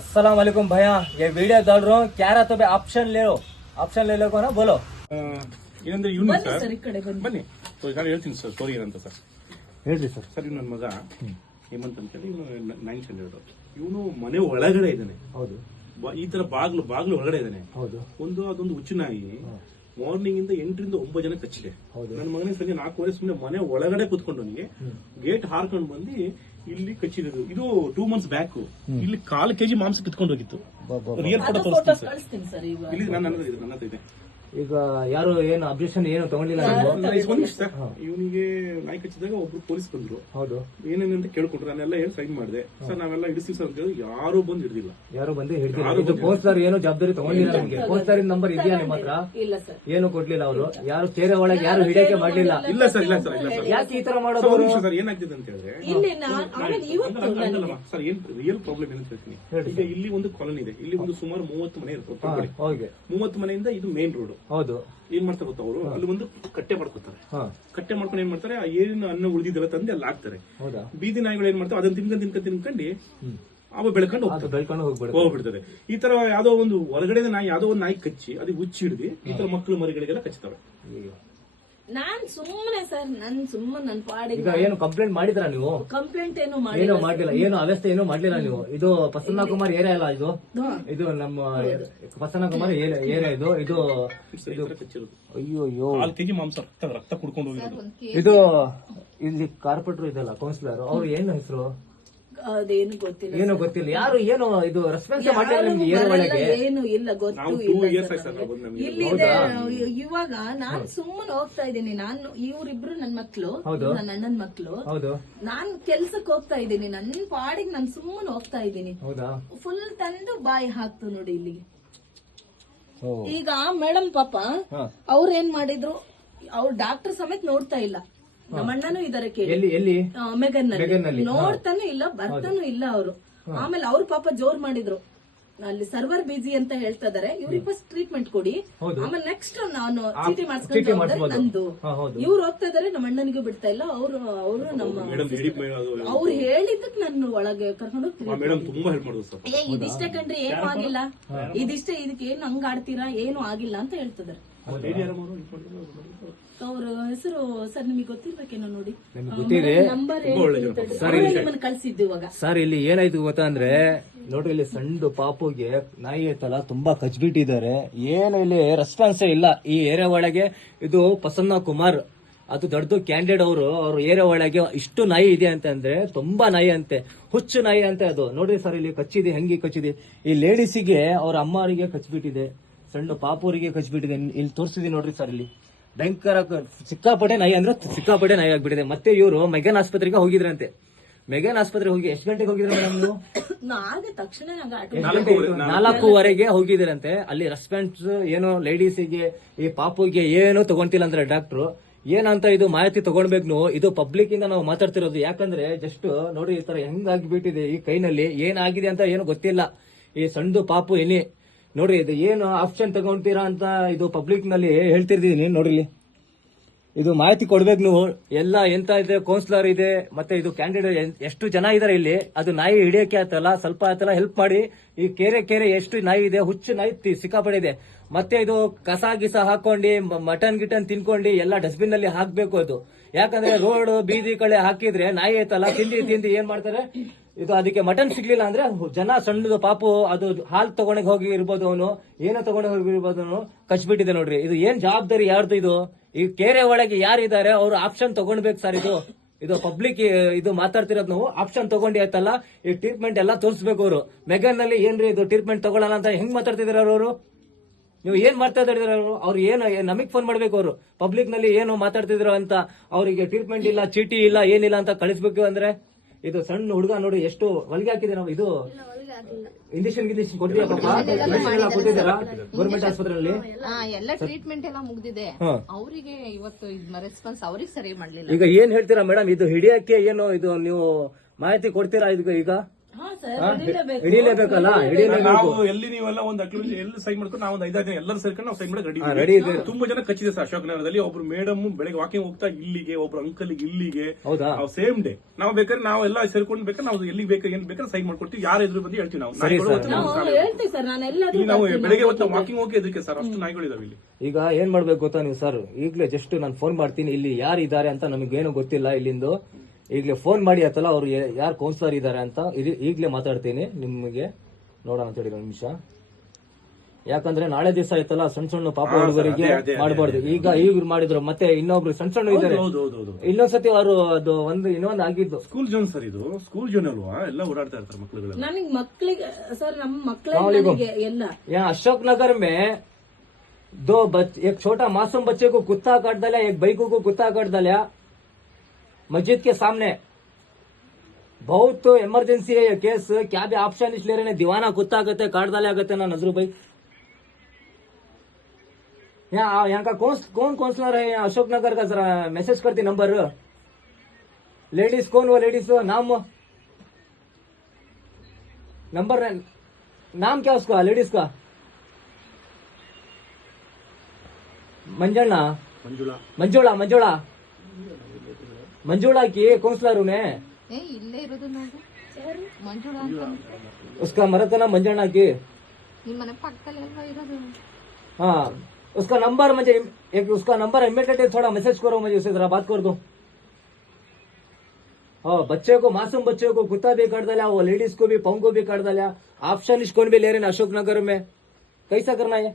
अस्सलाम वालेकुम भैया, ये वीडियो डाल रहा हूँ, क्या रहा तो ऑप्शन ले लो, ऑप्शन ले लो को ना बोलो. ಏನಂದ್ರೆ ಇವನು ಬನ್ನಿ ಸರ್ ಸರ್, ಈ ಕಡೆ ಬನ್ನಿ. ಬನ್ನಿ ನಾನು ಹೇಳ್ತೀನಿ ಸರ್ ಸ್ಟೋರಿ ಏನಂತ ಸರ್. ಹೇಳ್ರಿ ಸರ್. ಸರ್ ಇವ್ ನನ್ನ ಮಗ ಹೇಮಂತ್ ಅಂತ ಹೇಳಿ ಇವನು 9th ಸ್ಟ್ಯಾಂಡರ್ಡ್. ಇವನು ಮನೆ ಒಳಗಡೆ ಇದ್ದಾನೆ. ಹೌದು. ಈ ತರ ಬಾಗ್ಲು ಒಳಗಡೆ ಇದ್ದಾನೆ. ಹೌದು. ಅದೊಂದು ಹುಚ್ಚು ನಾಯಿ ಮಾರ್ನಿಂಗ್ ಇಂದ 8 ರಿಂದ 9 ಜನ ಕಚ್ಚಿದೆ. ನನ್ನ ಮಗನಿಗೆ ಸಂಜೆ 4 ಸುಮ್ಮನೆ ಮನೆ ಒಳಗಡೆ ಕೂತ್ಕೊಂಡವನಿಗೆ ಗೇಟ್ ಹಾರ್ಕೊಂಡು ಬಂದು ಇಲ್ಲಿ ಕಚ್ಚಿರೋದು. ಇದು 2 months ಬ್ಯಾಕ್. ಇಲ್ಲಿ 1/4 kg ಮಾಂಸ ಕಿತ್ಕೊಂಡು ಹೋಗಿತ್ತು. ರಿಯಲ್ ಫೋಟೋ ತೋರಿಸ್ತೀನಿ ಸರ್. ಕಳಿಸ್ತೀನಿ ಸರ್ ಈಗ. ಇಲ್ಲಿ ನನ್ನ ಹತ್ರ ಇದೆ. ಈಗ ಯಾರು ಏನು ಅಬ್ಜೆಕ್ಷನ್ ಏನು ತಗೊಂಡಿಲ್ಲ ಇವನಿಗೆ ನಾಯಿ ಕಚ್ಚಿದಾಗ ಒಬ್ರು ಪೊಲೀಸ್ ಬಂದ್ರು. ಹೌದು. ಏನೇನಂತ ಕೇಳ್ಕೊಂಡ್ರು. ನಾನೆಲ್ಲ ಹೇಳಿ ಸೈನ್ ಮಾಡಿದೆ. ಸರ್ ನಾವೆಲ್ಲ ಹಿಡಿಸ್ತೀವಿ ಸರ್ ಅಂತ ಹೇಳಿ ಯಾರು ಬಂದು ಹಿಡಿದಿಲ್ಲ. ಯಾರು ಬಂದು ಹಿಡಿದಿಲ್ಲ. ಪೋಸ್ಟರ್ ಏನು ಜವಾಬ್ದಾರಿ ತಗೊಂಡಿಲ್ಲ. ನಮಗೆ ಪೋಸ್ಟರ್ ನಂಬರ್ ಇದೆಯಾ ನಿಮ್ಮ ಹತ್ರ? ಇಲ್ಲ ಸರ್, ಏನು ಕೊಡ್ಲಿಲ್ಲ ಅವರು. ಯಾರು ಸೇರೆ ಒಳಗೆ ಯಾರು ಹಿಡಿಯಕ್ಕೆ ಮಾಡ್ಲಿಲ್ಲ. ಇಲ್ಲ ಸರ್, ಇಲ್ಲ ಸರ್, ಇಲ್ಲ ಸರ್. ಯಾಕೆ ಈ ತರ ಮಾಡೋದು ಅವರು? ಸರ್ ಏನಾಗ್ತಿದೆ ಅಂತ ಹೇಳಿದ್ರೆ ಇಲ್ಲಿ ಆಮೇಲೆ ಇವತ್ತು ಅಲ್ಲಲ್ಲ ಸರ್, ಏನ್ ರಿಯಲ್ ಪ್ರಾಬ್ಲಮ್ ಏನಂತ ಹೇಳ್ತೀನಿ. ಈಗ ಇಲ್ಲಿ ಒಂದು ಕಾಲೋನಿ ಇದೆ. ಇಲ್ಲಿ ಒಂದು ಸುಮಾರು 30 ಮನೆ ಇರ್ತದೆ. 30 ಮನೆಯಿಂದ ಇದು ಮೇನ್ ರೋಡ್. ಹೌದು. ಏನ್ ಮಾಡ್ತಾರೆ ಗೊತ್ತಾ ಅವರು? ಅಲ್ಲಿ ಒಂದು ಕಟ್ಟೆ ಮಾಡ್ಕೊತಾರೆ. ಕಟ್ಟೆ ಮಾಡ್ಕೊಂಡು ಏನ್ ಮಾಡ್ತಾರೆ, ಆ ಏನಿನ ಅನ್ನ ಉಳಿದಿದ್ದೆಲ್ಲ ತಂದು ಅಲ್ಲಿ ಹಾಕ್ತಾರೆ. ಬೀದಿ ನಾಯಿಗಳು ಏನ್ ಮಾಡ್ತಾರೆ, ಅದನ್ನ ತಿನ್ಕೊಂಡು ಅವ ಬೆಳ್ಕೊಂಡು ಹೋಗ್ಬಿಡ್ತದೆ. ಈ ತರ ಯಾವ್ದೋ ಒಂದು ಹೊರಗಡೆ ನಾಯಿ ಯಾವ್ದೋ ಒಂದು ನಾಯಿ ಕಚ್ಚಿ ಅದಕ್ಕೆ ಹುಚ್ಚಿ ಹಿಡಿದು ಈ ತರ ಮಕ್ಕಳು ಮರಿಗಳಿಗೆಲ್ಲ ಕಚ್ತವೆ. ನಾನ್ ಸುಮ್ಮನೆ ಸರ್, ನನ್ನ ಪಾಡಿಗೆ. ಈಗ ಏನು ಕಂಪ್ಲೇಂಟ್ ಮಾಡಿದ್ರ ನೀವು? ಕಂಪ್ಲೇಂಟ್ ಏನು ಮಾಡಿಲ್ಲ. ಏನು ಅವ್ಯವಸ್ಥೆ ಏನು ಮಾಡ್ಲಿಲ್ಲ ನೀವು? ಇದು ಪ್ರಸನ್ನ ಕುಮಾರ್ ಏರಿಯಾ ಅಲ್ಲ ಇದು? ಇದು ನಮ್ಮ ಪ್ರಸನ್ನ ಕುಮಾರ್ ಏರಿಯಾ ಇದು. ಇದು ಅಯ್ಯೋ 4 kg ಮಾಂಸ ರಕ್ತ ಕುಡ್ಕೊಂಡು ಹೋಗಿರೋದು. ಇದು ಇಲ್ಲಿ ಕಾರ್ಪೊರೇಟರ್ ಇದಲ್ಲ, ಕೌನ್ಸಿಲರ್, ಅವ್ರು ಏನು ಹೆಸರು? ಅದೇನು ಗೊತ್ತಿಲ್ಲ. ಏನು ಗೊತ್ತಿಲ್ಲ. ಯಾರು ಏನು ಇದು ರೆಸ್ಪಾನ್ಸ್ ಮಾಡಿಲ್ಲ ನಿಮ್ಗೆ? ಏನು ಒಳಗೆ ಏನು ಇಲ್ಲ, ಗೊತ್ತು ಇಲ್ಲಿದೆ. ಇವಾಗ ನಾನ್ ಸುಮ್ಮನೆ ಹೋಗ್ತಾ ಇದ್ದೀನಿ. ನಾನು ಇವರಿಬ್ರು ನನ್ ಮಕ್ಳು, ನನ್ನ ಅಣ್ಣನ್ ಮಕ್ಳು. ನಾನ್ ಕೆಲ್ಸಕ್ಕೆ ಹೋಗ್ತಾ ಇದ್ದೀನಿ. ನನ್ ಪಾಡಿಗೆ ನಾನ್ ಸುಮ್ಮನೆ ಹೋಗ್ತಾ ಇದ್ದೀನಿ. ಫುಲ್ ತಂದು ಬಾಯಿ ಹಾಕ್ತು ನೋಡಿ ಇಲ್ಲಿಗೆ. ಈಗ ಮೇಡಮ್ ಪಾಪ ಅವ್ರ ಏನ್ ಮಾಡಿದ್ರು, ಅವ್ರು ಡಾಕ್ಟರ್ ಸಮೇತ ನೋಡ್ತಾ ಇಲ್ಲ. ನಮ್ಮ ಅಣ್ಣನೂ ಇದಾರೆ ಕೇಳಿ, ಮೆಗನ್ ನಲ್ಲಿ ನೋಡ್ತಾನು ಇಲ್ಲ, ಬರ್ತಾನು ಇಲ್ಲ ಅವರು. ಆಮೇಲೆ ಅವ್ರು ಪಾಪ ಜೋರ್ ಮಾಡಿದ್ರು, ಅಲ್ಲಿ ಸರ್ವರ್ ಬಿಜಿ ಅಂತ ಹೇಳ್ತಾ ಇದಾರೆ, ಇವ್ರಿಗೆ ಫಸ್ಟ್ ಟ್ರೀಟ್ಮೆಂಟ್ ಕೊಡಿ, ಆಮೇಲೆ ನೆಕ್ಸ್ಟ್ ನಾನು ಚೀಟಿ ಮಾಡಿಸ್ಕೊಂಡು ನಂದು. ಇವ್ರು ಹೋಗ್ತಾ ಇದಾರೆ, ನಮ್ಮ ಅಣ್ಣನಿಗೂ ಬಿಡ್ತಾ ಇಲ್ಲ. ಅವರು ನಮ್ಮ ಅವ್ರು ಹೇಳಿದ್ದಕ್ ನನ್ನ ಒಳಗೆ ಕರ್ಕೊಂಡು ಹೋಗ್ತಿದ್ರು. ಇದಿಷ್ಟೇ ಕಂಡ್ರಿ, ಏನು ಆಗಿಲ್ಲ, ಇದಿಷ್ಟೇ, ಇದಕ್ಕೆ ಏನ್ ಹಂಗ ಆಡ್ತೀರಾ, ಏನು ಆಗಿಲ್ಲ ಅಂತ ಹೇಳ್ತಿದಾರೆ. ಅವ್ರ ಹೆಸರು ಸರ್ ನಿಮಗೆ ಗೊತ್ತಿರ್ಬೇಕೇನೋ ನೋಡಿ. ನಂಬರ್ ಕಳ್ಸಿದ್ದು ಇವಾಗ. ಸರ್ ಇಲ್ಲಿ ಏನಾಯ್ತು ಗೊತ್ತಾ ಅಂದ್ರೆ, ನೋಡ್ರಿ ಇಲ್ಲಿ ಸಣ್ಣ ಪಾಪುಗೆ ನಾಯಿ ಐತಲ್ಲ ತುಂಬಾ ಕಚ್ಬಿಟ್ಟಿದ್ದಾರೆ. ಏನು ಇಲ್ಲಿ ರೆಸ್ಪಾನ್ಸೇ ಇಲ್ಲ ಈ ಏರಿಯಾ ಒಳಗೆ. ಇದು ಪ್ರಸನ್ನ ಕುಮಾರ್, ಅದು ದೊಡ್ಡ ಕ್ಯಾಂಡಿಡೇಟ್. ಅವ್ರ ಏರಿಯಾ ಒಳಗೆ ಇಷ್ಟು ನಾಯಿ ಇದೆ ಅಂತಂದ್ರೆ ತುಂಬಾ ನಾಯಿ ಅಂತೆ, ಹುಚ್ಚು ನಾಯಿ ಅಂತೆ ಅದು. ನೋಡ್ರಿ ಸರ್ ಇಲ್ಲಿ ಕಚ್ಚಿದೆ, ಹೆಂಗೆ ಕಚ್ಚಿದೆ. ಈ ಲೇಡೀಸಿಗೆ ಅವ್ರ ಅಮ್ಮರಿಗೆ ಕಚ್ಬಿಟ್ಟಿದೆ, ಸಣ್ಣ ಪಾಪೂರಿಗೆ ಕಚ್ಬಿಟ್ಟಿದೆ. ಇಲ್ಲಿ ತೋರಿಸಿದೀನಿ ನೋಡ್ರಿ ಸರ್. ಇಲ್ಲಿ ಭಯಂಕರ ಸಿಕ್ಕಾಪಟ್ಟೆ ನಾಯಿ ಅಂದ್ರೆ ಸಿಕ್ಕಾಪಟ್ಟೆ ನಾಯಿ ಆಗ್ಬಿಟ್ಟಿದೆ. ಮತ್ತೆ ಇವರು ಮೆಗನ್ ಆಸ್ಪತ್ರೆಗೆ ಹೋಗಿದ್ರಂತೆ. ಮೆಗನ್ ಆಸ್ಪತ್ರೆಗೆ ಹೋಗಿ ಎಷ್ಟು ಗಂಟೆಗೆ ಹೋಗಿದ್ರೆ ಮೇಡಮ್ ನೀವು? 4:15 ಹೋಗಿದ್ರಂತೆ. ಅಲ್ಲಿ ರೆಸ್ಪಾನ್ಸ್ ಏನು ಲೇಡೀಸಿಗೆ ಈ ಪಾಪುಗೆ ಏನು ತಗೊಂತಿಲ್ಲ ಅಂದ್ರೆ ಡಾಕ್ಟ್ರು. ಏನಂತ ಇದು ಮಾಹಿತಿ ತಗೊಂಡ್ಬೇಕು ನೀವು. ಇದು ಪಬ್ಲಿಕ್ ಇಂದ ನಾವು ಮಾತಾಡ್ತಿರೋದು. ಯಾಕಂದ್ರೆ ಜಸ್ಟ್ ನೋಡಿ ಈ ತರ ಹೆಂಗಾಗ್ಬಿಟ್ಟಿದೆ. ಈ ಕೈನಲ್ಲಿ ಏನಾಗಿದೆ ಅಂತ ಏನು ಗೊತ್ತಿಲ್ಲ. ಈ ಸಣ್ಣದು ಪಾಪು ಎಲ್ಲಿ ನೋಡ್ರಿ, ಇದು ಏನು ಆಪ್ಷನ್ ತಗೊಂತೀರಾ ಅಂತ ಇದು ಪಬ್ಲಿಕ್ ನಲ್ಲಿ ಹೇಳ್ತಿರ್ತೀನಿ ನೋಡ್ರಿ. ಇದು ಮಾಹಿತಿ ಕೊಡ್ಬೇಕು ನೀವು. ಎಲ್ಲ ಎಂತ ಇದೆ, ಕೌನ್ಸಿಲರ್ ಇದೆ, ಮತ್ತೆ ಇದು ಕ್ಯಾಂಡಿಡೇಟ್ ಎಷ್ಟು ಜನ ಇದಾರೆ ಇಲ್ಲಿ. ಅದು ನಾಯಿ ಹಿಡಿಯಕ್ಕೆ ಆತಲ್ಲ, ಸ್ವಲ್ಪ ಆತಲ್ಲ, ಹೆಲ್ಪ್ ಮಾಡಿ. ಈ ಕೆರೆ ಎಷ್ಟು ನಾಯಿ ಇದೆ, ಹುಚ್ಚು ನಾಯಿ ಸಿಕ್ಕಾಪಡೆ ಇದೆ. ಮತ್ತೆ ಇದು ಕಸ ಗಿಸ ಹಾಕೊಂಡು ಮಟನ್ ಗಿಟನ್ ತಿನ್ಕೊಂಡು ಎಲ್ಲ ಡಸ್ಟ್ಬಿನ್ ನಲ್ಲಿ ಹಾಕ್ಬೇಕು ಅದು. ಯಾಕಂದ್ರೆ ರೋಡ್ ಬೀದಿ ಕಡೆ ಹಾಕಿದ್ರೆ ನಾಯಿ ಐತಲ್ಲ, ತಿಂದಿ ಏನ್ ಮಾಡ್ತಾರೆ, ಇದು ಅದಕ್ಕೆ ಮಟನ್ ಸಿಗ್ಲಿಲ್ಲ ಅಂದ್ರೆ ಜನ ಸಣ್ಣದು ಪಾಪು ಅದು ಹಾಲ್ ತಗೊಂಡ್ ಹೋಗಿ ಇರ್ಬೋದು, ಅವನು ಏನೋ ತಗೊಂಡ್ ಹೋಗಿರ್ಬೋದು, ಅವನು ಕಚ್ಬಿಟ್ಟಿದೆ ನೋಡ್ರಿ. ಇದು ಏನ್ ಜವಾಬ್ದಾರಿ ಯಾರ್ದು ಇದು? ಈ ಕೆರೆ ಒಳಗೆ ಯಾರಿದ್ದಾರೆ ಅವ್ರು ಆಪ್ಷನ್ ತಗೊಂಡ್ಬೇಕು ಸರ್. ಇದು ಪಬ್ಲಿಕ್ ಇದು ಮಾತಾಡ್ತಿರೋದು. ನಾವು ಆಪ್ಷನ್ ತಗೊಂಡಿ ಆಯ್ತಲ್ಲ, ಈ ಟ್ರೀಟ್ಮೆಂಟ್ ಎಲ್ಲ ತೋರಿಸ್ಬೇಕು. ಅವರು ಮೆಗನ್ ನಲ್ಲಿ ಏನ್ರಿ ಇದು ಟ್ರೀಟ್ಮೆಂಟ್ ತಗೊಳ್ಳಲ್ಲ ಅಂತ ಹೆಂಗ್ ಮಾತಾಡ್ತಿದಾರ ಅವರು? ನೀವು ಏನ್ ಮಾಡ್ತಾ ಇದಾರೆ? ಅವ್ರು ಏನು ನಮಗ್ ಫೋನ್ ಮಾಡ್ಬೇಕು. ಅವರು ಪಬ್ಲಿಕ್ ನಲ್ಲಿ ಏನು ಮಾತಾಡ್ತಿದ್ರು ಅಂತ, ಅವರಿಗೆ ಟ್ರೀಟ್ಮೆಂಟ್ ಇಲ್ಲ, ಚೀಟಿ ಇಲ್ಲ, ಏನಿಲ್ಲ ಅಂತ ಕಳಿಸ್ಬೇಕು. ಅಂದ್ರೆ ಇದು ಸಣ್ಣ ಹುಡುಗ ನೋಡಿ ಎಷ್ಟು ಹೊಲಿಗೆ ಹಾಕಿದೆ. ನಾವು ಇದು ಇಂಜೆಕ್ಷನ್ ಕೊಟ್ಟಿದ್ದೀರಾ ಗೌರ್ಮೆಂಟ್ ಆಸ್ಪತ್ರೆಯಲ್ಲಿ? ಎಲ್ಲ ಟ್ರೀಟ್ಮೆಂಟ್ ಎಲ್ಲ ಮುಗ್ದಿದೆ. ಅವರಿಗೆ ಇವತ್ತು ರೆಸ್ಪಾನ್ಸ್ ಅವ್ರಿಗೆ ಸರಿ ಮಾಡ್ಲಿಲ್ಲ. ಈಗ ಏನ್ ಹೇಳ್ತೀರಾ ಮೇಡಮ್? ಇದು ಹಿಡಿಯಕ್ಕೆ ಏನು ಇದು ನೀವು ಮಾಹಿತಿ ಕೊಡ್ತೀರಾ? ಈಗ ಹಾ ಸರ್ ಹಿಡಿಲೇಬೇಕು. ಹಿಡಿಲೇಬೇಕಲ್ಲ, ಹಿಡಿಲೇಬೇಕು. ನಾವು ಎಲ್ಲಿ ನೀವೆಲ್ಲ ಒಂದು ಅಕ್ಲಿಮೆಂಟ್ ಎಲ್ಲಿ ಸೈನ್ ಮಾಡ್ಕೊಂಡು ನಾವು ಒಂದು 5-6 ಜನ ಎಲ್ಲರೂ ಸೇರ್ಕೊಂಡು ನಾವು ಸೈನ್ ಮಾಡಕ್ಕೆ ರೆಡಿ ರೆಡಿ ಇದೆ. ತುಂಬಾ ಜನ ಕಚ್ಚಿದೆ ಸರ್ ಅಶೋಕ್ ನಗರದಲ್ಲಿ. ಒಬ್ರು ಮೇಡಮ್ ಬೆಳಗ್ಗೆ ವಾಕಿಂಗ್ ಹೋಗ್ತಾ ಇಲ್ಲಿಗೆ, ಒಬ್ರು ಅಂಕಲ್ ಇಲ್ಲಿಗೆ, ಹೌದಾ? ಸೇಮ್ ಡೇ ನಾವು ಬೇಕಾದ್ರೆ ನಾವು ಎಲ್ಲ ಸೇರ್ಕೊಂಡು ಬೇಕಾದ್ರೆ ನಾವು ಎಲ್ಲಿಗೆ ಬೇಕು ಏನ್ ಬೇಕಾದ್ರೆ ಸೈನ್ ಮಾಡ್ಕೊಡ್ತೀವಿ. ಯಾರು ಎದುರು ಬಂದು ಹೇಳ್ತೀವಿ ನಾವು. ಸರಿ ನಾಯಿಗಳು ಸರ್. ಹೊತ್ತು ನಾವು ನಾವು ಕಾಲಿಗೆ- ಹೇಳ್ತೀವಿ ಸರ್, ನಾನು ಇಲ್ಲಿ ಎಲ್ಲಾದ್ರೂ ನಾವು ಬರ್ತೀನಿ. ಬೆಳಗ್ಗೆ ಹೊತ್ತು ವಾಕಿಂಗ್ ಹೋಗಿ ಎದಕ್ಕೆ ಸರ್ ಅಷ್ಟು ನಾಯಿಗಳಿದಾವೆ ಇಲ್ಲಿ. ಈಗ ಏನ್ ಮಾಡ್ಬೇಕು ಗೊತ್ತಾ ನೀವು ಸರ್, ಈಗಲೇ ಜಸ್ಟ್ ನಾನು ಫೋನ್ ಮಾಡ್ತೀನಿ, ಇಲ್ಲಿ ಯಾರು ಇದ್ದಾರೆ ಅಂತ ನಮಗೇನು ಗೊತ್ತಿಲ್ಲ ಇಲ್ಲಿಂದು. ಈಗಲೇ ಫೋನ್ ಮಾಡಿ ಆತಲ್ಲ ಅವ್ರು ಯಾರು ಕೌನ್ಸಿಲರ್ ಇದ್ದಾರೆ ಅಂತ ಈಗಲೇ ಮಾತಾಡ್ತೀನಿ ನಿಮಗೆ. ನೋಡೋಣ ಅಂತ ಹೇಳಿ ಒಂದು ನಿಮಿಷ. ಯಾಕಂದ್ರೆ ನಾಳೆ ದಿವಸ ಆಯ್ತಲ್ಲ, ಸಣ್ಣ ಸಣ್ಣ ಪಾಪ ಹುಡುಗರಿಗೆ ಅದೇ. ಮಾಡಬಾರ್ದು. ಈಗ ಮಾಡಿದ್ರು, ಮತ್ತೆ ಇನ್ನೊಬ್ರು ಸಣ್ಣ ಸಣ್ಣ ಇದ್ದಾರೆ. ಹೌದು ಇನ್ನೊಂದ್ಸತಿ ಅವರು ಅದು ಇನ್ನೊಂದು ಆಗಿದ್ದು. ಸ್ಕೂಲ್ ಜೋನ್ ಸರ್, ಇದು ಸ್ಕೂಲ್ ಜೋನ್ ಅಲ್ವಾ, ಎಲ್ಲ ಓಡಾಡ್ತಾ ಇರ್ತಾರೆ ಮಕ್ಕಳುಗಳೆಲ್ಲ. ನನಗೆ ಮಕ್ಕಳಿಗೆ ಸರ್, ನಮ್ಮ ಮಕ್ಕಳಿಗೆ ಎಲ್ಲ यहाँ अशोक नगर में एक छोटा मासूम बच्चे को कुत्ता काट डाला, एक बाइक को कुत्ता काट डाला मस्जिद के सामने. बहुत इमरजेंसी है ये केस. क्या भी ऑप्शन ले रहे हैं, दीवाना कुत्ता कहते काट डाले कहते ना नजरू भाई. यहाँ का कौन काउंसलर है यहाँ अशोक नगर का, जरा मैसेज करती नंबर. लेडीज कौन, वो लेडीज नाम, नंबर, नाम क्या उसका लेडीज का? मंजुला मंजुला मंजुला की काउंसलर उन्हें. ಇಲ್ಲೇ ಇರೋದು ನೋಡು ಮಂಜುಳಾ ಅಂತ. उसका मरतना मंजुला की. ಈ ಮನೆ ಪಕ್ಕದಲ್ಲಿ ಅಲ್ವಾ ಇರೋದು. हाँ, उसका नंबर मुझे एक, उसका नंबर इमीडिएटली थोड़ा मैसेज करो मुझे, उससे जरा बात कर दो. हाँ, बच्चे को, मासूम बच्चे को कुत्ता भी काट डाला, वो लेडीज को भी, पाँव को भी काट डाला. ऑप्शन कौन भी ले रहे हैं अशोक नगर में, कैसा करना है?